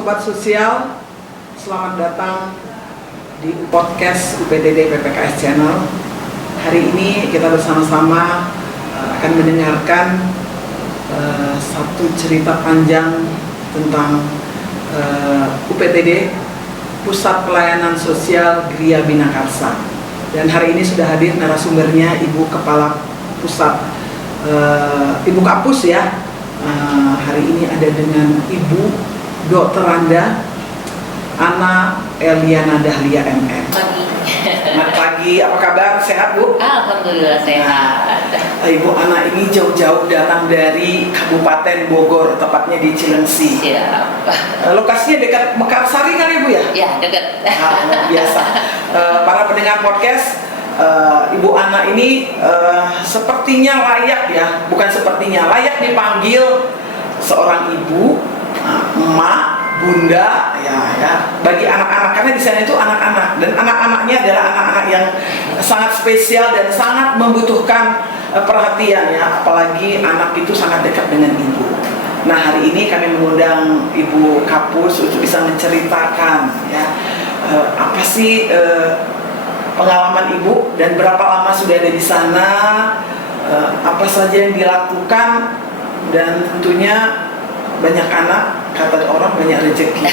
Sobat Sosial, selamat datang di podcast UPTD PPKS Channel. Hari ini kita bersama-sama akan mendengarkan satu cerita panjang tentang UPTD, Pusat Pelayanan Sosial Gria Binakarsa. Dan hari ini sudah hadir narasumbernya Ibu Kepala Pusat, Ibu Kapus ya. Hari ini ada dengan Ibu Dr. Randa Ana Eliana Dahlia MM. Selamat pagi, apa kabar? Sehat Bu? Alhamdulillah sehat. Ibu Ana ini jauh-jauh datang dari Kabupaten Bogor, tepatnya di Cilengsi. Siap. Lokasinya dekat Mekarsari kan Ibu ya? Ya, dekat. Luar biasa. Para pendengar podcast, Ibu Ana ini sepertinya layak ya, bukan sepertinya, layak dipanggil seorang ibu, emak, bunda, ya. Bagi anak-anak, karena di sana itu anak-anak, dan anak-anaknya adalah anak-anak yang sangat spesial dan sangat membutuhkan perhatian ya, apalagi anak itu sangat dekat dengan ibu. Nah, hari ini kami mengundang Ibu Kapus untuk bisa menceritakan ya, apa sih pengalaman Ibu dan berapa lama sudah ada di sana, apa saja yang dilakukan, dan tentunya banyak anak, kata orang banyak rezeki.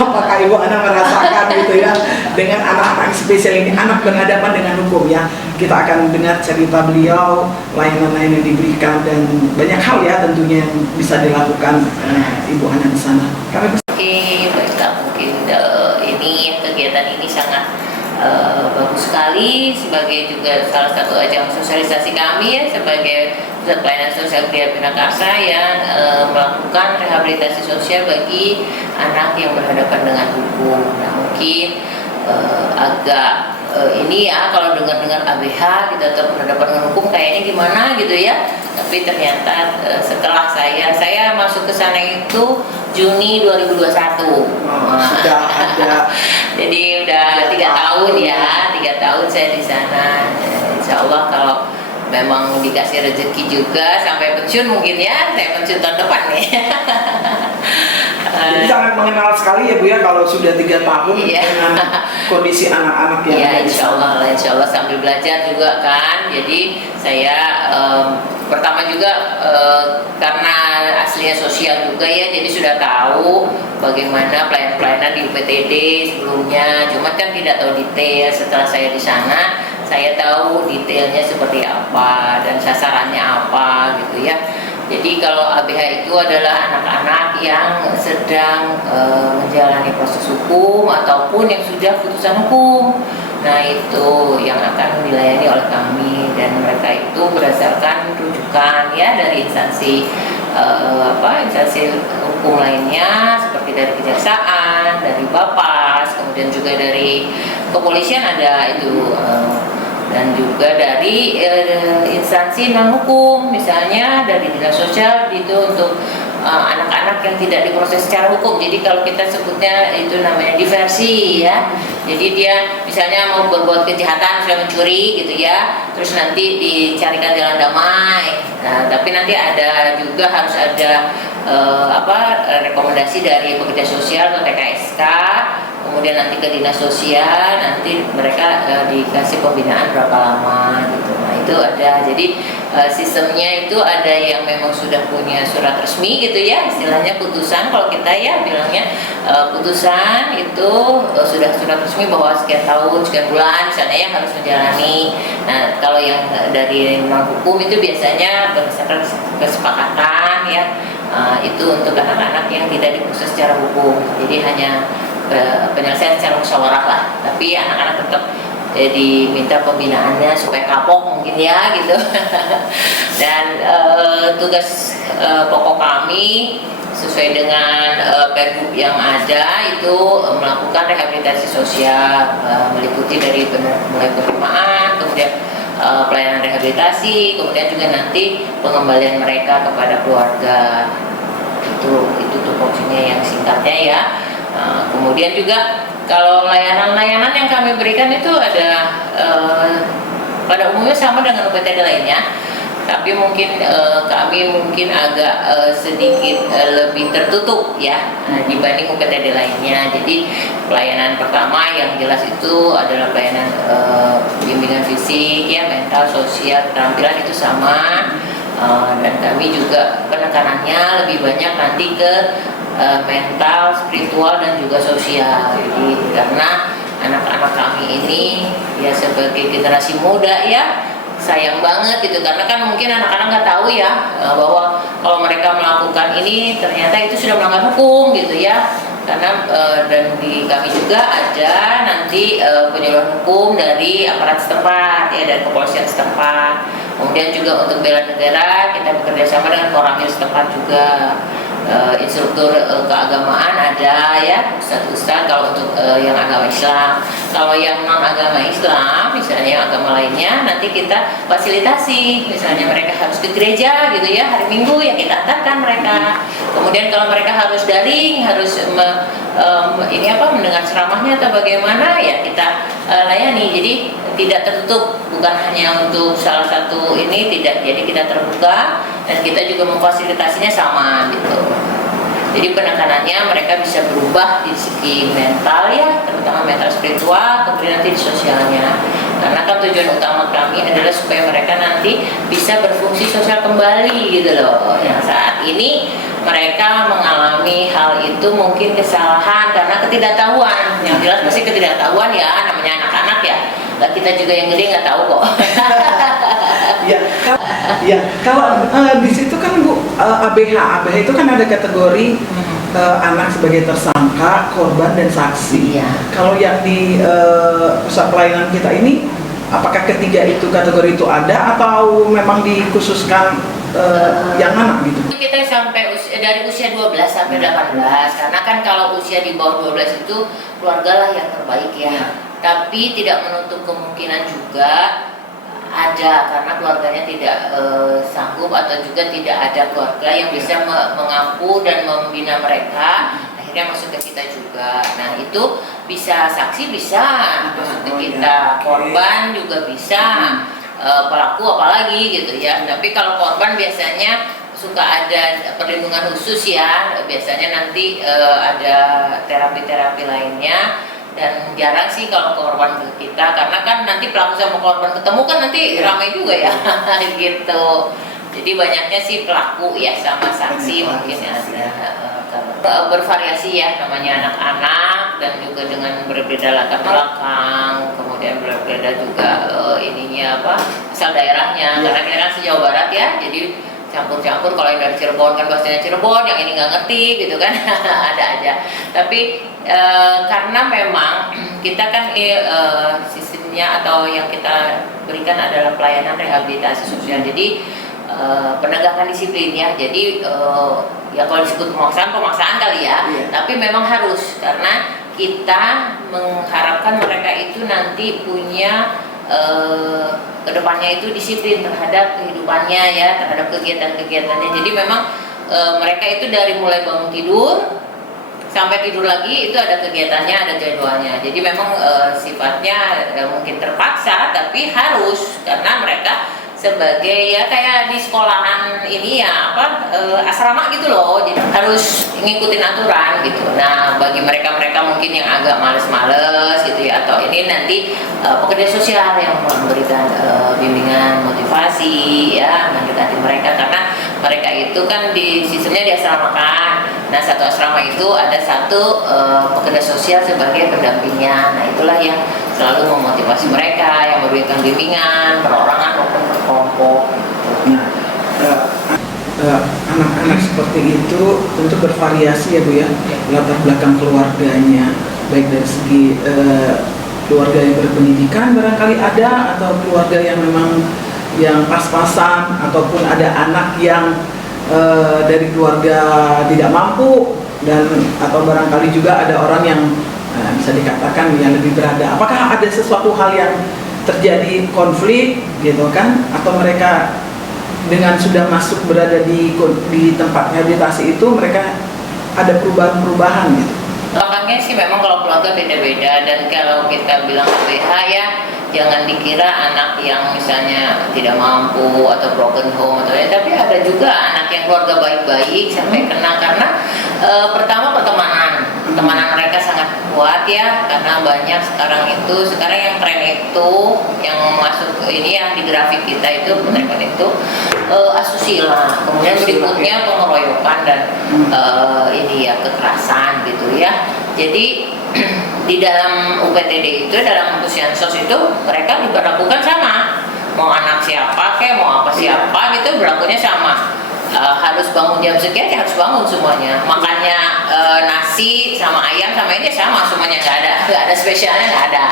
Apakah Ibu Ana merasakan gitu ya dengan anak-anak spesial ini, anak berhadapan dengan hukum ya. Kita akan dengar cerita beliau, layanan-layanan yang diberikan, dan banyak hal ya tentunya yang bisa dilakukan Ibu Ana di sana. Oke, baiklah, mungkin ini kegiatan ini sangat bagus sekali sebagai juga salah satu ajang sosialisasi kami ya, sebagai Pusat Pelayanan Sosial Gria Binakarsa yang melakukan rehabilitasi sosial bagi anak yang berhadapan dengan hukum. Nah, mungkin agak ini ya, kalau dengar-dengar ABH kita tetap berhadapan dengan hukum kayaknya gimana gitu ya. Tapi ternyata setelah saya masuk ke sana itu Juni 2021. Sudah ada. Jadi udah 3 tahun ya, 3 tahun saya di sana. Insya Allah kalau memang dikasih rezeki juga sampai pensiun mungkin ya, saya pensiun tahun depan nih. Jadi sangat mengenal sekali ya Bu ya kalau sudah 3 tahun dengan kondisi anak-anak yang ada di sana. Insya Allah sambil belajar juga kan. Jadi saya pertama juga karena aslinya sosial juga ya, jadi sudah tahu bagaimana pelayanan-pelayanan di UPTD sebelumnya. Cuma kan tidak tahu detail. Setelah saya di sana, saya tahu detailnya seperti apa dan sasarannya apa gitu ya. Jadi kalau ABH itu adalah anak-anak yang sedang menjalani proses hukum ataupun yang sudah putusan hukum. Nah, itu yang akan dilayani oleh kami, dan mereka itu berdasarkan rujukan ya dari instansi instansi hukum lainnya seperti dari kejaksaan, dari Bapas, kemudian juga dari kepolisian ada itu. Dan juga dari instansi non hukum, misalnya dari dinas sosial itu untuk anak-anak yang tidak diproses secara hukum. Jadi kalau kita sebutnya itu namanya diversi ya. Jadi dia misalnya mau berbuat kejahatan, sudah mencuri gitu ya, terus nanti dicarikan jalan damai. Nah, tapi nanti ada juga harus ada rekomendasi dari pekerja sosial atau TKSK, kemudian nanti ke dinas sosial, nanti mereka dikasih pembinaan berapa lama gitu. Nah, itu ada. Jadi sistemnya itu ada yang memang sudah punya surat resmi gitu ya, istilahnya putusan kalau kita ya bilangnya, putusan itu sudah surat resmi bahwa sekian tahun, sekian bulan misalnya yang harus menjalani. Nah, kalau yang dari non hukum itu biasanya berdasarkan kesepakatan ya, itu untuk anak-anak yang tidak diproses secara hukum. Jadi hanya penyelesaian secara musyawarah lah, tapi anak-anak tetap diminta pembinaannya supaya kapok mungkin ya gitu. Dan tugas pokok kami sesuai dengan pergub yang ada itu melakukan rehabilitasi sosial, meliputi dari mulai penerimaan, kemudian pelayanan rehabilitasi, kemudian juga nanti pengembalian mereka kepada keluarga. Itu tupoksinya yang singkatnya ya. Kemudian juga kalau layanan-layanan yang kami berikan itu ada pada umumnya sama dengan UPTD lainnya. tapi mungkin kami mungkin agak sedikit lebih tertutup ya dibanding UPTD lainnya. Jadi pelayanan pertama yang jelas itu adalah pelayanan bimbingan fisik ya, mental, sosial, keterampilan itu sama. Dan kami juga penekanannya lebih banyak nanti ke mental, spiritual dan juga sosial. Jadi karena anak-anak kami ini ya sebagai generasi muda ya sayang banget gitu, karena kan mungkin anak-anak nggak tahu ya bahwa kalau mereka melakukan ini ternyata itu sudah melanggar hukum gitu ya. Karena dan di kami juga ada nanti penyuluhan hukum dari aparat setempat ya, dari kepolisian setempat. Kemudian juga untuk bela negara kita bekerja sama dengan Koramil setempat juga. Instruktur keagamaan ada ya, ustadz-ustadz kalau untuk yang agama Islam. Kalau yang non agama Islam misalnya yang agama lainnya nanti kita fasilitasi, misalnya mereka harus ke gereja gitu ya hari Minggu ya kita antarkan mereka. Kemudian kalau mereka harus daring, harus mendengar ceramahnya atau bagaimana ya kita layani. Jadi tidak tertutup, bukan hanya untuk salah satu ini, tidak, jadi kita terbuka dan kita juga memfasilitasinya sama gitu. Jadi penekanannya mereka bisa berubah di segi mental ya, terutama mental spiritual, kemudian nanti di sosialnya. Karena kan tujuan utama kami adalah supaya mereka nanti bisa berfungsi sosial kembali gitu loh. Yang saat ini mereka mengalami hal itu mungkin kesalahan karena ketidaktahuan. Yang jelas pasti ketidaktahuan ya, namanya anak-anak ya. Kita juga yang gede nggak tahu kok. Kalau di situ kan Bu, ABH itu kan ada kategori anak sebagai tersangka, korban dan saksi. Iya. Kalau yang di pusat pelayanan kita ini, apakah ketiga itu kategori itu ada atau memang dikhususkan yang anak gitu? Kita sampai dari usia 12 sampai 18, karena kan kalau usia di bawah 12 itu keluarga lah yang terbaik ya. Tapi tidak menutup kemungkinan juga ada karena keluarganya tidak sanggup atau juga tidak ada keluarga yang bisa mengampu dan membina mereka, akhirnya masuk ke kita juga. Nah itu bisa saksi bisa masuk ke kita, korban juga bisa, pelaku apalagi gitu ya. Tapi kalau korban biasanya suka ada perlindungan khusus ya, biasanya nanti ada terapi-terapi lainnya. Dan jarang sih kalau korban ke kita, karena kan nanti pelaku sama korban ketemu kan nanti ramai juga ya gitu. Jadi banyaknya sih pelaku ya sama saksi mungkin ada. Bervariasi ya, namanya anak-anak dan juga dengan berbeda latar belakang, kemudian berbeda juga ininya asal daerahnya, karena kita kan se-Jawa Barat ya, jadi campur-campur. Kalau yang dari Cirebon kan bahasanya Cirebon, yang ini nggak ngerti gitu kan. Ada aja. Tapi karena memang kita kan sistemnya atau yang kita berikan adalah pelayanan rehabilitasi sosial. Jadi penegakan disiplin ya. Jadi ya kalau disebut pemaksaan kali ya. Tapi memang harus, karena kita mengharapkan mereka itu nanti punya kedepannya itu disiplin terhadap kehidupannya ya, terhadap kegiatan-kegiatannya. Jadi memang mereka itu dari mulai bangun tidur sampai tidur lagi itu ada kegiatannya, ada jadwalnya. Jadi memang sifatnya mungkin terpaksa tapi harus, karena mereka sebagai ya kayak di sekolahan ini ya asrama gitu loh, jadi harus ngikutin aturan gitu. Nah bagi mereka mungkin yang agak males-males gitu ya, atau ini nanti pekerja sosial yang memberikan bimbingan motivasi ya, mendekati mereka, karena mereka itu kan di sistemnya diasramakan. Nah satu asrama itu ada satu pekerja sosial sebagai pendampingnya. Nah itulah yang selalu memotivasi mereka, yang memberikan bimbingan perorangan maupun berkelompok. Nah anak-anak seperti itu tentu bervariasi ya Bu ya, latar belakang keluarganya, baik dari segi keluarga yang berpendidikan barangkali ada, atau keluarga yang memang yang pas-pasan, ataupun ada anak yang dari keluarga tidak mampu, dan atau barangkali juga ada orang yang bisa dikatakan yang lebih berada. Apakah ada sesuatu hal yang terjadi konflik gitu kan, atau mereka dengan sudah masuk berada di tempat rehabilitasi itu mereka ada perubahan-perubahan gitu? Belakangnya orangnya sih memang kalau keluarga beda-beda, dan kalau kita bilang LBH ya jangan dikira anak yang misalnya tidak mampu atau broken home atau ya, tapi ada juga anak yang keluarga baik-baik sampai kena karena pertama pertemanan mereka sangat kuat ya, karena banyak sekarang yang tren itu yang masuk ini yang di grafik kita itu tren itu asusila, kemudian berikutnya pengeroyokan dan ini ya kekerasan gitu ya. Jadi di dalam UPTD itu, dalam Pusiansos itu mereka diberlakukan sama, mau anak siapa kayak mau apa siapa gitu berlakunya sama. Harus bangun jam sekian ya harus bangun semuanya, makannya nasi sama ayam sama ini sama semuanya, nggak ada spesialnya, nggak ada.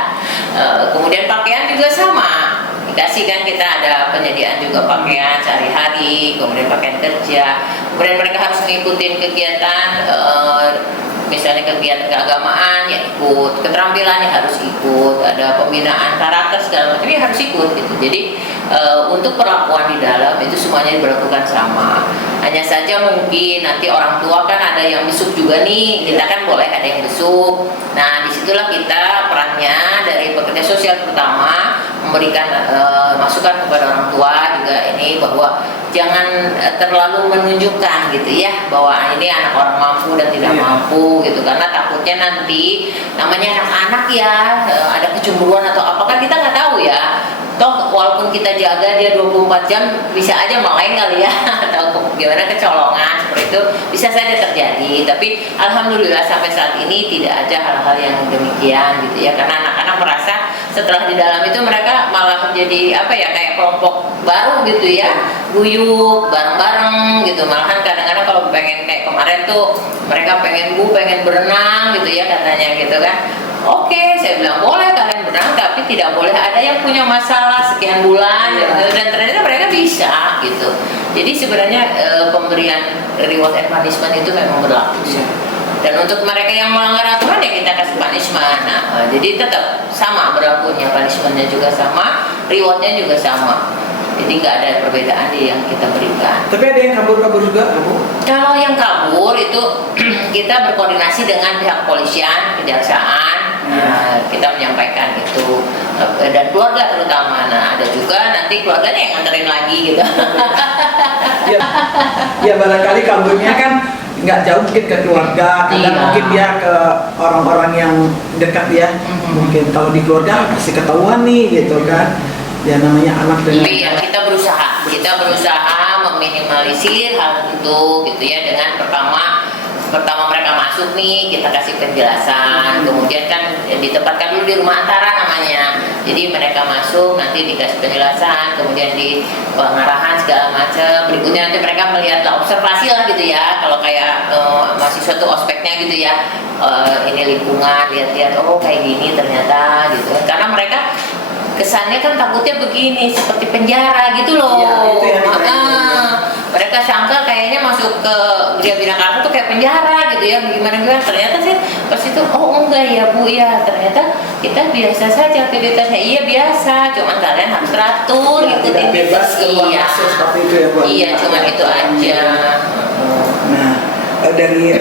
Kemudian pakaian juga sama, dikasih kan, kita ada penyediaan juga pakaian sehari-hari, kemudian pakaian kerja, kemudian mereka harus mengikuti kegiatan misalnya kegiatan keagamaan ya ikut, keterampilannya harus ikut, ada pembinaan karakter segala macam ya harus ikut gitu. Jadi untuk perlakuan di dalam itu semuanya diberlakukan sama. Hanya saja mungkin nanti orang tua kan ada yang besuk juga nih, kita kan boleh ada yang besuk. Nah disitulah kita perannya dari pekerja sosial pertama memberikan masukan kepada orang tua juga ini, bahwa jangan terlalu menunjukkan gitu ya bahwa ini anak orang mampu dan tidak mampu gitu, karena takutnya nanti namanya anak-anak ya ada kecemburuan atau apa kan kita nggak tahu ya. Toh walaupun kita jaga dia 24 jam bisa aja main kali ya atau gimana kecolongan seperti itu bisa saja terjadi. Tapi alhamdulillah sampai saat ini tidak ada hal-hal yang demikian gitu ya, karena anak-anak merasa setelah di dalam itu mereka malah jadi apa ya, kayak kelompok baru gitu ya, guyup bareng-bareng gitu. Malahan kadang-kadang kalau pengen kayak kemarin tuh mereka pengen berenang gitu ya katanya gitu kan. Oke, saya bilang boleh kalian berenang, tapi tidak boleh ada yang punya masalah sekian bulan gitu. Dan ternyata mereka bisa gitu. Jadi sebenarnya pemberian reward and punishment itu memang berlaku sih. Dan untuk mereka yang melanggar aturan ya kita kasih punishment. Nah, jadi tetap sama berlakunya, punishmentnya juga sama, rewardnya juga sama. Jadi nggak ada perbedaan yang kita berikan. Tapi ada yang kabur juga, Bu? Kalau yang kabur itu kita berkoordinasi dengan pihak kepolisian, kejaksaan. Nah, kita menyampaikan itu dan keluarga terutama. Nah, ada juga nanti keluarganya yang nganterin lagi gitu. Ya barangkali kaburnya kan nggak jauh mungkin ke keluarga, kadang mungkin dia ke orang-orang yang dekat ya. Mungkin kalau di keluarga pasti ketahuan nih gitu kan. Ya namanya anak dengan. Iya, kita berusaha meminimalisir hal itu gitu ya, dengan pertama mereka masuk nih kita kasih penjelasan, kemudian kan ditempatkan dulu di rumah antara namanya, jadi mereka masuk nanti dikasih penjelasan, kemudian di pengarahan segala macam, berikutnya nanti mereka melihat observasi lah gitu ya, kalau kayak mahasiswa tuh ospeknya gitu ya, ini lingkungan, lihat-lihat oh kayak gini ternyata gitu, karena mereka kesannya kan takutnya begini seperti penjara gitu loh. Ya, itu yang mereka sangka kayaknya masuk ke Gria Binakarta tuh kayak penjara gitu ya, gimana ternyata sih pas itu oh enggak ya Bu ya, ternyata kita biasa saja aktivitasnya, iya biasa, cuman kalian harus teratur ya, gitu, tidak bebas iya seperti itu ya Bu. Iya cuman itu aja. Nah dari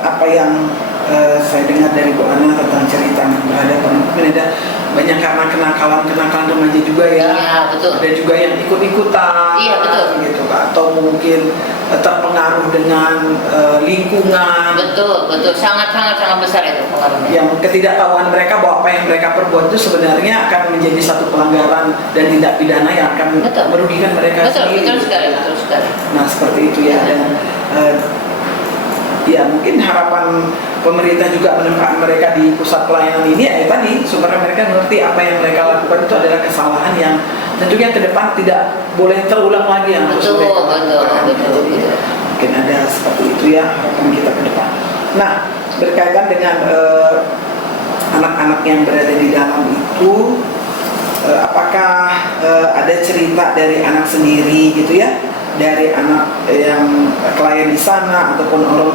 apa yang saya dengar dari Bu Ana tentang cerita berhadapan, mungkin ada banyak karena kenakalan remaja juga ya. Iya betul. Ada juga yang ikut-ikutan. Iya betul. Gitu atau mungkin terpengaruh dengan lingkungan. Betul sangat besar itu pengaruhnya. Yang ketidaktahuan mereka bahwa apa yang mereka perbuat itu sebenarnya akan menjadi satu pelanggaran dan tindak pidana yang akan merugikan mereka sendiri. Betul sekali. Nah seperti itu ya. Dan ya mungkin harapan pemerintah juga menempatkan mereka di pusat pelayanan ini ya tadi supaya mereka mengerti apa yang mereka lakukan itu adalah kesalahan yang tentunya ke depan tidak boleh terulang lagi yang harus mereka lakukan. Jadi mungkin ada seperti itu ya harapan kita ke depan. Nah berkaitan dengan anak-anak yang berada di dalam itu, apakah ada cerita dari anak sendiri gitu ya? Dari anak yang klien di sana ataupun orang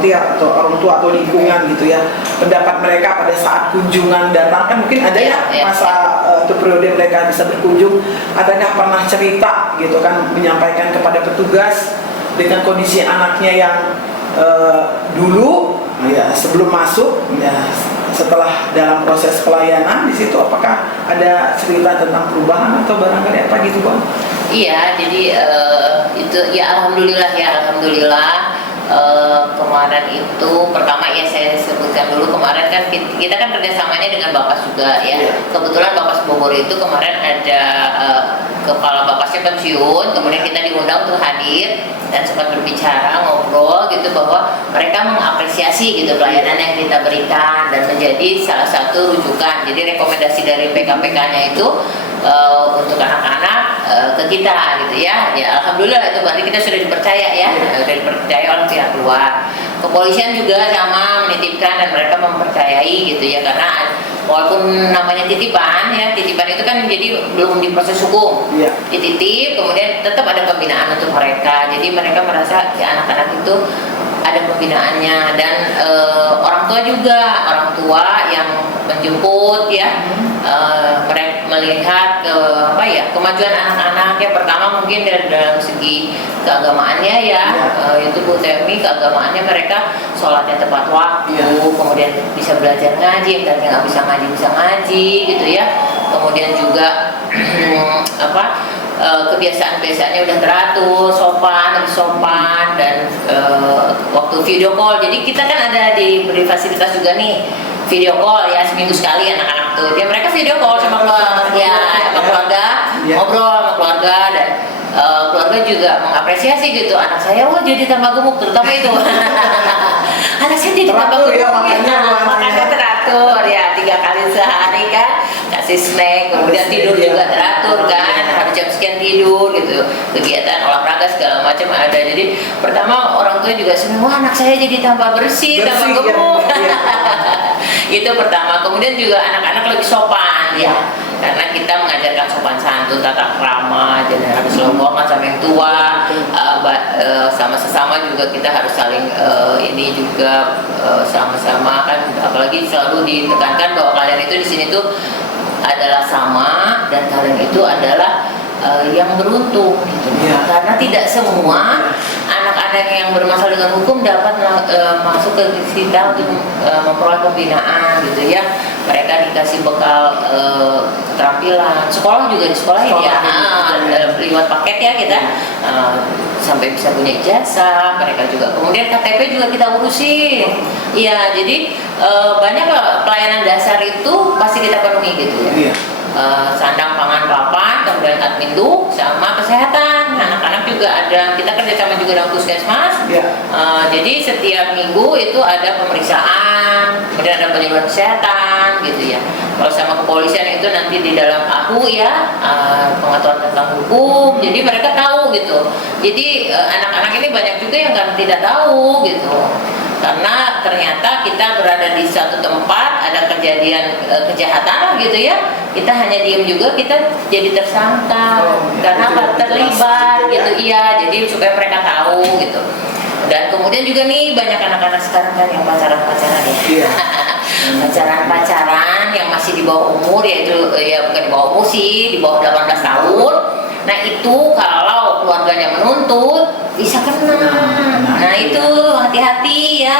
tua atau lingkungan gitu ya, pendapat mereka pada saat kunjungan datang kan mungkin ada ya masa itu periode mereka bisa berkunjung, adakah pernah cerita gitu kan menyampaikan kepada petugas dengan kondisi anaknya yang dulu ya sebelum masuk, ya setelah dalam proses pelayanan di situ, apakah ada cerita tentang perubahan atau barangkali apa gitu Bang? Iya, jadi itu ya alhamdulillah kemarin itu pertama ya saya sebutkan dulu, kemarin kan kita kan kerjasamanya dengan Bapas juga ya. Kebetulan Bapas Bogor itu kemarin ada kepala Bapasnya pensiun, kemudian kita diundang untuk hadir dan sempat berbicara ngobrol gitu bahwa mereka mengapresiasi gitu pelayanan yang kita berikan dan menjadi salah satu rujukan. Jadi rekomendasi dari PKPK-nya itu untuk anak-anak ke kita gitu ya. Ya alhamdulillah itu berarti kita sudah dipercaya ya, sudah dipercaya oleh pihak luar. Kepolisian juga sama menitipkan dan mereka mempercayai gitu ya, karena walaupun namanya titipan ya, titipan itu kan jadi belum diproses hukum, dititip kemudian tetap ada pembinaan untuk mereka. Jadi mereka merasa ya anak-anak itu ada pembinaannya dan orang tua juga, orang tua yang menjemput ya, mereka melihat kemajuan anak-anak ya. Pertama mungkin dari dalam segi keagamaannya ya, itu Bu Temi keagamaannya mereka sholatnya tepat waktu, kemudian bisa belajar ngaji, dan nggak bisa ngaji gitu ya. Kemudian juga kebiasaan-kebiasaannya udah teratur, sopan dan waktu video call. Jadi kita kan ada diberi fasilitas juga nih video call ya, seminggu sekali anak-anak tuh. Ya mereka video call sama keluarga, ngobrol sama keluarga, dan keluarga juga mengapresiasi gitu. Anak saya wah jadi tambah gemuk, terutama itu. Anak saya jadi tambah gemuk ya, makannya teratur ya, 3 kali sehari kan, kasih snack, kemudian tidur juga teratur kan, harus jam sekian tidur gitu, kegiatan olahraga segala macam ada. Jadi pertama orang tua juga senang, wah anak saya jadi tambah bersih tambah gemuk. Itu pertama. Kemudian juga anak-anak lebih sopan ya, karena kita mengajarkan sopan santun, tata krama, jadi harus hormat sama yang tua, sama sesama juga kita harus saling ini juga sama-sama kan, apalagi selalu ditekankan bahwa kalian itu di sini tuh adalah sama dan kalian itu adalah yang beruntung gitu. Karena tidak semua anak-anak yang bermasalah dengan hukum dapat masuk ke kita untuk memperoleh pembinaan gitu ya. Mereka dikasih bekal keterampilan, sekolah juga di sekolah ya, lewat paket ya kita sampai bisa punya ijazah mereka juga. Kemudian KTP juga kita urusin. Iya, jadi banyak pelayanan dasar itu pasti kita penuhi gitu ya. Sandang, pangan, papan, kemudian admin sama kesehatan. Anak-anak juga ada, kita kerjasama juga dengan puskesmas. Jadi setiap minggu itu ada pemeriksaan, kemudian ada penyuluhan kesehatan gitu ya. Kalau sama kepolisian itu nanti di dalam AHU ya, pengetahuan tentang hukum. Jadi mereka tahu gitu. Jadi anak-anak ini banyak juga yang tidak tahu gitu. Karena ternyata kita berada di satu tempat ada kejadian kejahatan gitu ya, kita hanya diem juga, kita jadi tersangka karena terlibat gitu. Iya, jadi supaya mereka tahu gitu. Dan kemudian juga nih banyak anak-anak sekarang kan yang pacaran ya. Pacaran yang masih di bawah umur, yaitu ya bukan di bawah umur sih, di bawah 18 tahun. Nah itu kalau keluarganya menuntut bisa kena. Nah itu hati-hati ya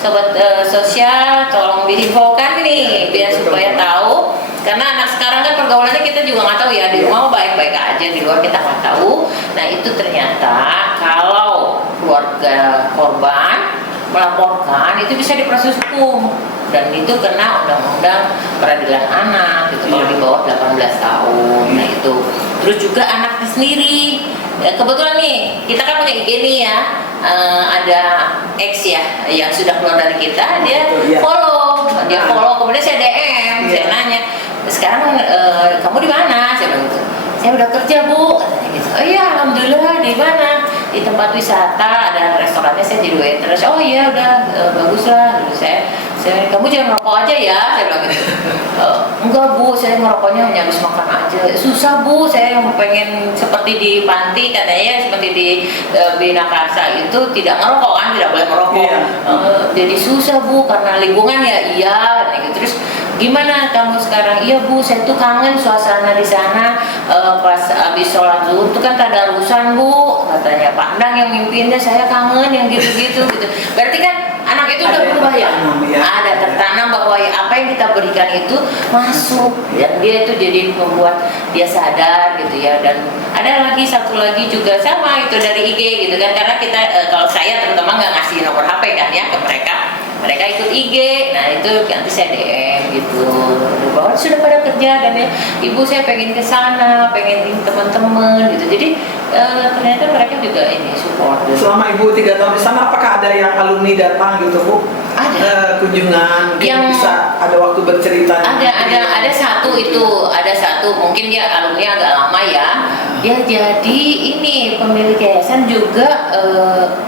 sobat sosial, tolong diinfokan nih biar supaya tahu. Karena anak sekarang kan pergaulannya kita juga nggak tahu ya, di rumah baik-baik aja, di luar kita nggak tahu. Nah itu ternyata kalau keluarga korban melaporkan itu bisa diproses hukum dan itu kena undang-undang peradilan anak gitu kalau di bawah 18 tahun. Nah itu terus juga anaknya sendiri ya, kebetulan nih kita kan punya IG nih ya, ada X ya yang sudah keluar dari kita, dia follow kemudian saya DM, saya nanya sekarang kamu di mana, saya bilang gitu, saya udah kerja Bu katanya gitu. Oh iya alhamdulillah, di mana? Di tempat wisata, ada restorannya, saya jadi waitress. Oh iya udah bagus lah. Saya kamu jangan merokok aja ya, saya bilang gitu. Enggak Bu, saya merokoknya hanya habis makan aja. Susah Bu, saya yang pengen seperti di panti katanya, seperti di Bina Karsa itu tidak ngerokok kan, tidak boleh merokok. Jadi susah Bu karena lingkungan ya. Iya gitu. Terus gimana kamu sekarang? Iya Bu, saya tuh kangen suasana di sana pas habis sholat zuhur itu kan tadarusan Bu, katanya Pak Endang yang mimpinnya, saya kangen yang gitu-gitu gitu. Berarti kan anak itu udah Ada yang berubah ya. tertanam, ya. Ada tertanam bahwa apa yang kita berikan itu masuk, dan dia itu jadi membuat dia sadar gitu ya. Dan ada lagi satu lagi juga sama itu dari IG gitu kan, karena kita kalau saya terutama nggak ngasih nomor HP kan ya ke mereka ikut IG. Nah itu nanti saya DM gitu bahwa sudah pada kerja dan ya ibu saya pengen ke sana, pengen teman-teman gitu. Jadi ternyata mereka juga ini support. Selama Ibu 3 tahun di sana, apakah ada yang alumni datang gitu Bu? Ada. Kunjungan, Yang bisa ada waktu bercerita. ada satu mungkin dia alumni agak lama ya. Dia jadi ini pemilik yayasan juga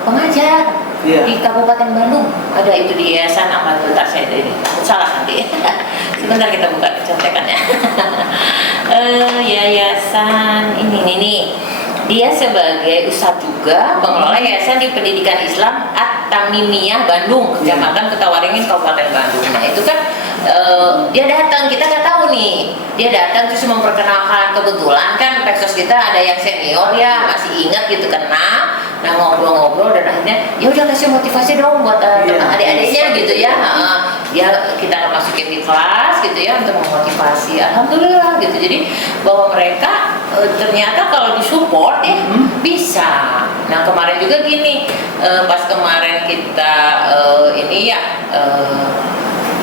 pengajar. Iya. Di Kabupaten Bandung ada itu di yayasan apa, bentar saya ini salah nanti. Sebentar kita buka contekannya. Yayasan ini nih. Dia sebagai ustadz juga pengelola yayasan di pendidikan Islam At-Tamimiyah Bandung, Kecamatan Ketawaringin, Kabupaten Bandung. Nah itu kan dia datang, kita nggak tahu nih, dia datang terus memperkenalkan. Kebetulan kan Peksos kita ada yang senior ya, masih ingat gitu, kenal. Nah ngobrol-ngobrol dan akhirnya ya udah kasih motivasi dong buat teman adik-adiknya gitu ya. Ya kita masukin di kelas gitu ya untuk memotivasi. Alhamdulillah gitu. Jadi bahwa mereka ternyata kalau disupport ya bisa. Nah kemarin juga gini, pas kemarin kita ini ya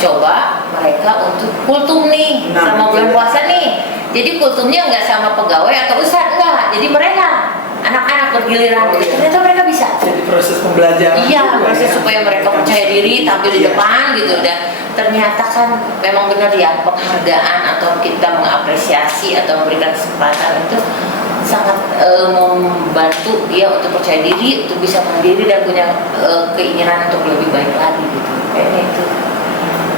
coba mereka untuk kultum nih sama bulan puasa nih. Jadi kultumnya nggak sama pegawai atau ustadz, enggak. Jadi mereka anak-anak bergiliran, ternyata mereka bisa. Jadi proses pembelajaran. Iya, proses supaya mereka percaya diri, tampil di depan gitu. Dan ternyata kan memang benar ya, penghargaan atau kita mengapresiasi atau memberikan kesempatan itu sangat membantu dia untuk percaya diri, untuk bisa mandiri dan punya keinginan untuk lebih baik lagi gitu. Kayaknya itu.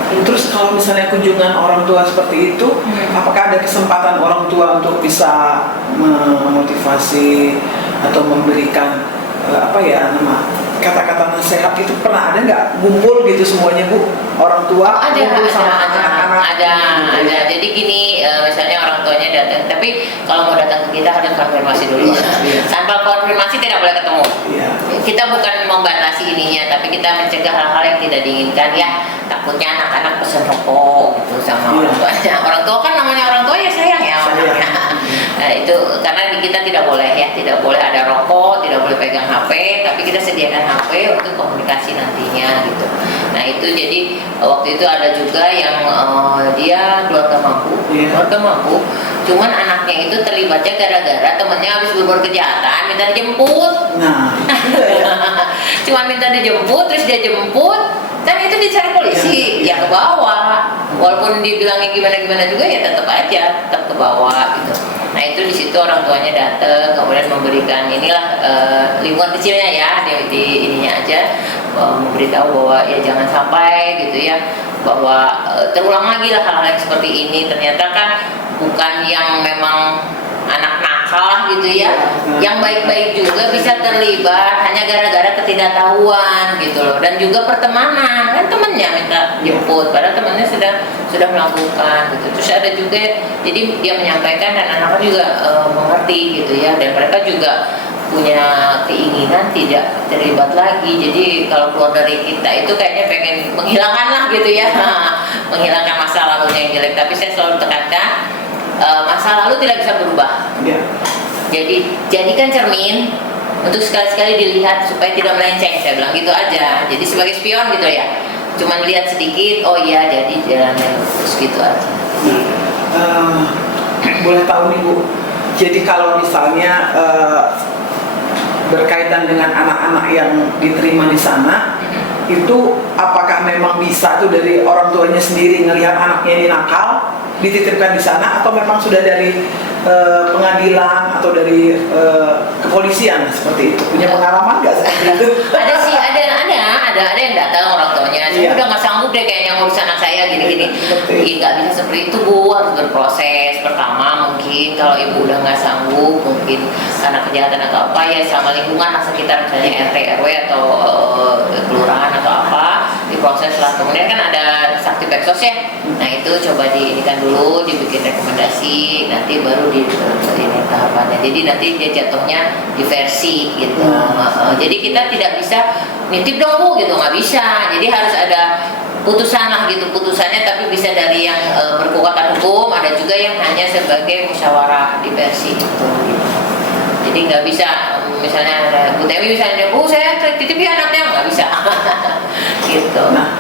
Terus kalau misalnya kunjungan orang tua seperti itu, apakah ada kesempatan orang tua untuk bisa memotivasi atau memberikan kata-kata nasihat itu? Pernah ada nggak ngumpul gitu semuanya Bu, orang tua ngumpul sama anak-anak? Ada. Jadi gini, misalnya orang tuanya datang, tapi kalau mau datang ke kita harus konfirmasi dulu. Tanpa konfirmasi tidak boleh ketemu. Kita bukan membatasi ininya, tapi kita mencegah hal-hal yang tidak diinginkan ya. Takutnya anak-anak pesen rokok gitu sama orang tuanya. Orang tua kan namanya orang tua ya sayang ya orangnya. Nah itu karena di kita tidak boleh ya, tidak boleh ada rokok, tidak boleh pegang HP, tapi kita sediakan HP untuk komunikasi nantinya gitu. Nah itu jadi waktu itu ada juga yang dia keluarga mampu, cuman anaknya itu terlibatnya gara-gara temennya habis berbuat kejahatan minta dijemput. Cuman minta dijemput, terus dia jemput, kan itu dicari polisi, ya ke bawah. Walaupun dibilangnya gimana juga ya tetap ke bawah gitu. Nah itu di situ orang tuanya datang, kemudian memberikan lingkungan kecilnya ya di ininya aja, memberitahu bahwa ya jangan sampai gitu ya, bahwa terulang lagi lah hal-hal yang seperti ini. Ternyata kan bukan yang memang anak nakal gitu ya, yang baik-baik juga bisa terlibat hanya gara-gara ketidaktahuan gitu loh. Dan juga pertemanan, kan temennya minta jemput padahal temannya sudah melakukan gitu. Terus ada juga, jadi dia menyampaikan dan anak-anak juga mengerti gitu ya, dan mereka juga punya keinginan tidak terlibat lagi. Jadi kalau keluar dari kita itu kayaknya pengen menghilangkan lah gitu ya, menghilangkan masa lalunya yang jelek. Tapi saya selalu tekankan, masa lalu tidak bisa berubah. Jadi jadikan cermin untuk sekali-sekali dilihat supaya tidak melenceng, saya bilang gitu aja. Jadi sebagai spion gitu ya, cuman lihat sedikit, oh iya jadi jalannya terus gitu aja. Boleh tahu nih Bu, jadi kalau misalnya berkaitan dengan anak-anak yang diterima di sana, itu apakah memang bisa tuh dari orang tuanya sendiri ngelihat anaknya ini nakal, dititipkan di sana, atau memang sudah dari pengadilan atau dari kepolisian seperti itu? Punya pengalaman nggak seperti itu? Ada sih, ada yang datang orang tuanya, saya udah nggak sanggup deh kayaknya ngurus anak saya gini-gini. Nggak bisa seperti itu Bu, harus berproses. Pertama mungkin kalau ibu udah nggak sanggup, mungkin karena kejahatan atau apa ya, sama lingkungan sekitar misalnya RT RW atau kelurahan atau apa, diproses lah. Kemudian kan ada sakti Persos ya. Nah itu coba diinikan dulu, dibikin rekomendasi, nanti baru di ini tahapannya. Jadi nanti dia jatuhnya diversi gitu. Jadi kita tidak bisa nitip dong Bu gitu, nggak bisa. Jadi harus ada putusan lah gitu, putusannya tapi bisa dari yang berkekuatan hukum, ada juga yang hanya sebagai musyawarah diversi gitu. Jadi nggak bisa misalnya Bu Temi misalnya, Bu saya titip ya anaknya, nggak bisa. Gitu. Nah,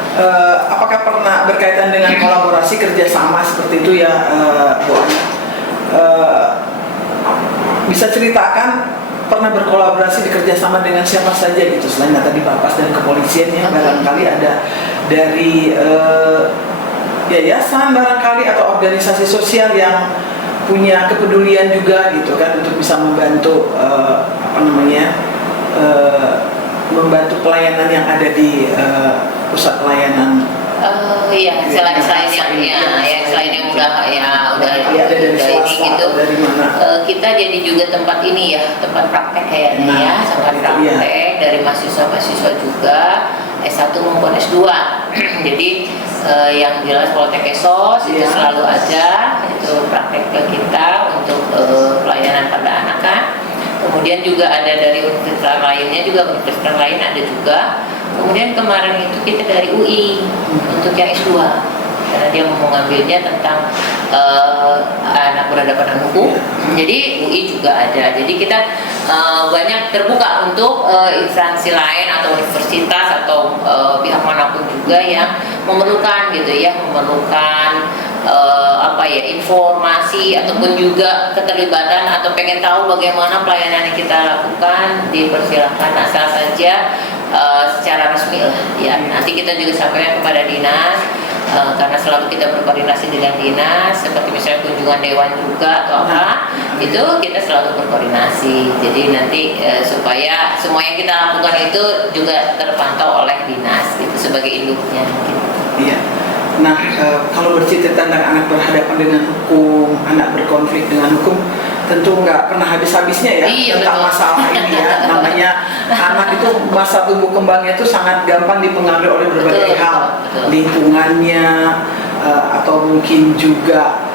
apakah pernah berkaitan dengan kolaborasi kerjasama seperti itu ya, Bu Ana? Bisa ceritakan pernah berkolaborasi kerjasama dengan siapa saja gitu, selain tadi Bapas dan kepolisian ya, barangkali ada dari yayasan barangkali atau organisasi sosial yang punya kepedulian juga gitu kan untuk bisa membantu membantu pelayanan yang ada di pusat pelayanan. Iya, selain yang udah ada dari ini gitu. Dari mana? Kita jadi juga tempat ini ya, tempat praktek kayaknya ya, tempat praktek dari mahasiswa juga S1 maupun S2. Jadi yang jelas Poltek Esos itu selalu ada itu praktek ke kita untuk pelayanan pada anak kan. Kemudian juga ada dari universitas lainnya juga, universitas lain ada juga. Kemudian kemarin itu kita dari UI untuk yang S2 karena dia mau ngambilnya tentang anak berhadapan dengan hukum. Jadi UI juga ada. Jadi kita banyak terbuka untuk instansi lain atau universitas atau pihak manapun juga yang memerlukan gitu ya, memerlukan informasi ataupun juga keterlibatan atau pengen tahu bagaimana pelayanan yang kita lakukan, dipersilakan asal saja secara resmi lah ya. Nanti kita juga sampaikan kepada dinas karena selalu kita berkoordinasi dengan dinas, seperti misalnya kunjungan dewan juga atau apa, itu kita selalu berkoordinasi. Jadi nanti supaya semua yang kita lakukan itu juga terpantau oleh dinas gitu sebagai induknya. Gitu. Iya. Nah, kalau bercerita tentang anak berhadapan dengan hukum, anak berkonflik dengan hukum, tentu nggak pernah habis-habisnya ya tentang masalah ini ya. Namanya anak itu masa tumbuh kembangnya itu sangat gampang dipengaruhi oleh berbagai hal, lingkungannya, atau mungkin juga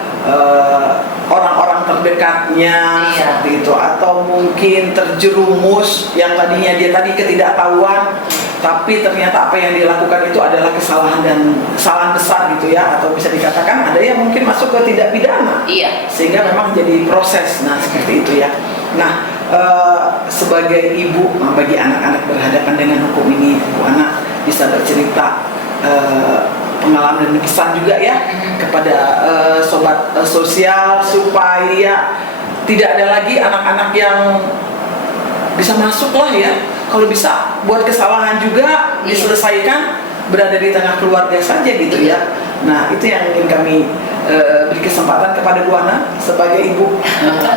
orang-orang terdekatnya seperti itu, atau mungkin terjerumus yang tadinya dia ketidaktahuan, tapi ternyata apa yang dilakukan itu adalah kesalahan dan kesalahan besar gitu ya, atau bisa dikatakan ada yang mungkin masuk ke tindak pidana, sehingga memang jadi proses. Nah seperti itu ya. Nah sebagai ibu bagi anak-anak berhadapan dengan hukum ini, Bu Ana bisa bercerita pengalaman dan pesan juga ya kepada sobat sosial supaya tidak ada lagi anak-anak yang bisa masuk lah ya, kalau bisa buat kesalahan juga diselesaikan berada di tengah keluarga saja gitu ya. Nah itu yang ingin kami beri kesempatan kepada Bu Ana sebagai ibu,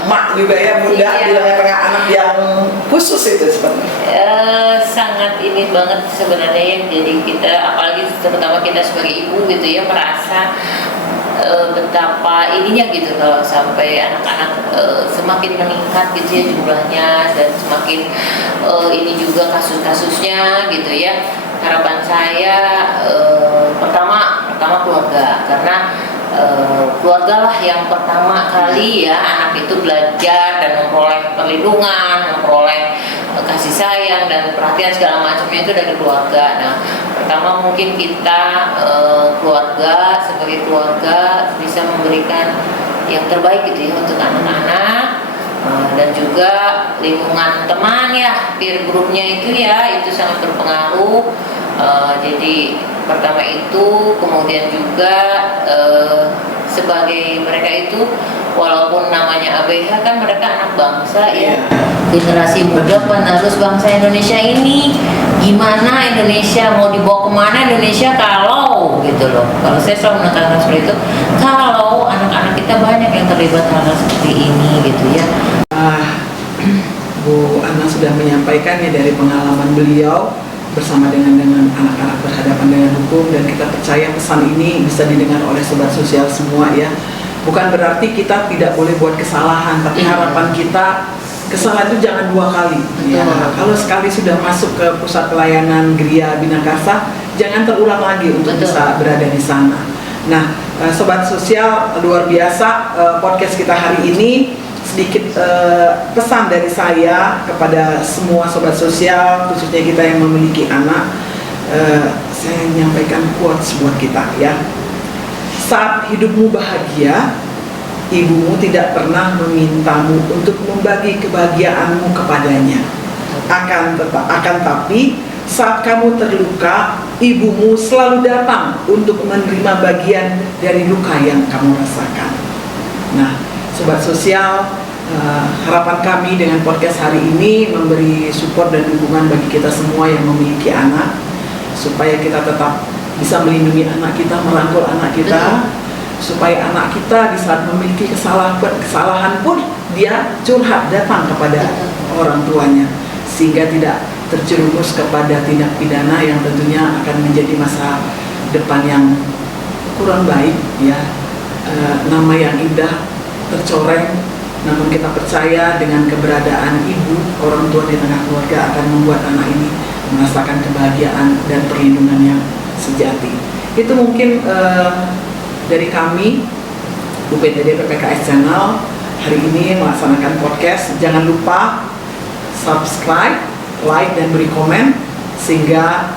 mak juga ya, bunda di tengah-tengah anak yang khusus itu seperti sangat ini banget sebenarnya ya. Jadi kita apalagi terutama kita sebagai ibu gitu ya merasa betapa ininya gitu kalau sampai anak-anak semakin meningkat gitu ya jumlahnya, dan semakin ini juga kasus-kasusnya gitu ya. Harapan saya pertama keluarga, karena keluarga lah yang pertama kali ya anak itu belajar dan memperoleh perlindungan, memperoleh kasih sayang dan perhatian segala macamnya itu dari keluarga. Nah, pertama mungkin kita keluarga sebagai keluarga bisa memberikan yang terbaik gitu ya untuk anak-anak, dan juga lingkungan teman ya, peer groupnya itu ya itu sangat berpengaruh. Jadi pertama itu, kemudian juga sebagai mereka itu walaupun namanya ABH kan mereka anak bangsa ya, generasi muda penerus bangsa Indonesia ini. Gimana Indonesia mau dibawa kemana Indonesia kalau gitu loh, kalau saya selalu menekankan seperti itu, kalau anak-anak kita banyak yang terlibat hal seperti ini gitu ya. Bu Ana sudah menyampaikannya dari pengalaman beliau bersama dengan anak-anak berhadapan dengan hukum, dan kita percaya pesan ini bisa didengar oleh sobat sosial semua ya. Bukan berarti kita tidak boleh buat kesalahan, tapi harapan kita kesalahan itu jangan dua kali ya. Kalau sekali sudah masuk ke pusat pelayanan Gria Binakasa, jangan terulang lagi untuk Betul. bisa berada di sana. Nah, Sobat Sosial, luar biasa podcast kita hari ini. Sedikit pesan dari saya kepada semua Sobat Sosial, khususnya kita yang memiliki anak. Saya menyampaikan quotes buat kita ya. Saat hidupmu bahagia, ibumu tidak pernah memintamu untuk membagi kebahagiaanmu kepadanya. Akan tapi saat kamu terluka, ibumu selalu datang untuk menerima bagian dari luka yang kamu rasakan. Nah, Sobat Sosial, harapan kami dengan podcast hari ini memberi support dan dukungan bagi kita semua yang memiliki anak, supaya kita tetap bisa melindungi anak kita, merangkul anak kita, supaya anak kita di saat memiliki kesalahan pun dia curhat datang kepada orang tuanya, sehingga tidak terjerumus kepada tindak pidana yang tentunya akan menjadi masa depan yang kurang baik ya. Nama yang indah tercoreng, namun kita percaya dengan keberadaan ibu, orang tua di tengah keluarga akan membuat anak ini merasakan kebahagiaan dan perlindungan yang sejati. Itu mungkin dari kami UPTD PPKS Channel hari ini melaksanakan podcast. Jangan lupa subscribe, like, dan beri komen sehingga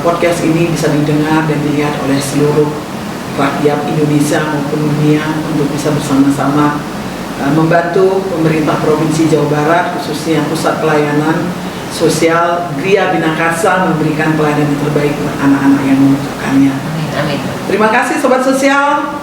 podcast ini bisa didengar dan dilihat oleh seluruh rakyat Indonesia maupun dunia, untuk bisa bersama-sama membantu pemerintah Provinsi Jawa Barat, khususnya Pusat Pelayanan Sosial Gria Binakarsa, memberikan pelayanan yang terbaik untuk anak-anak yang membutuhkannya. Amin. Terima kasih Sobat Sosial.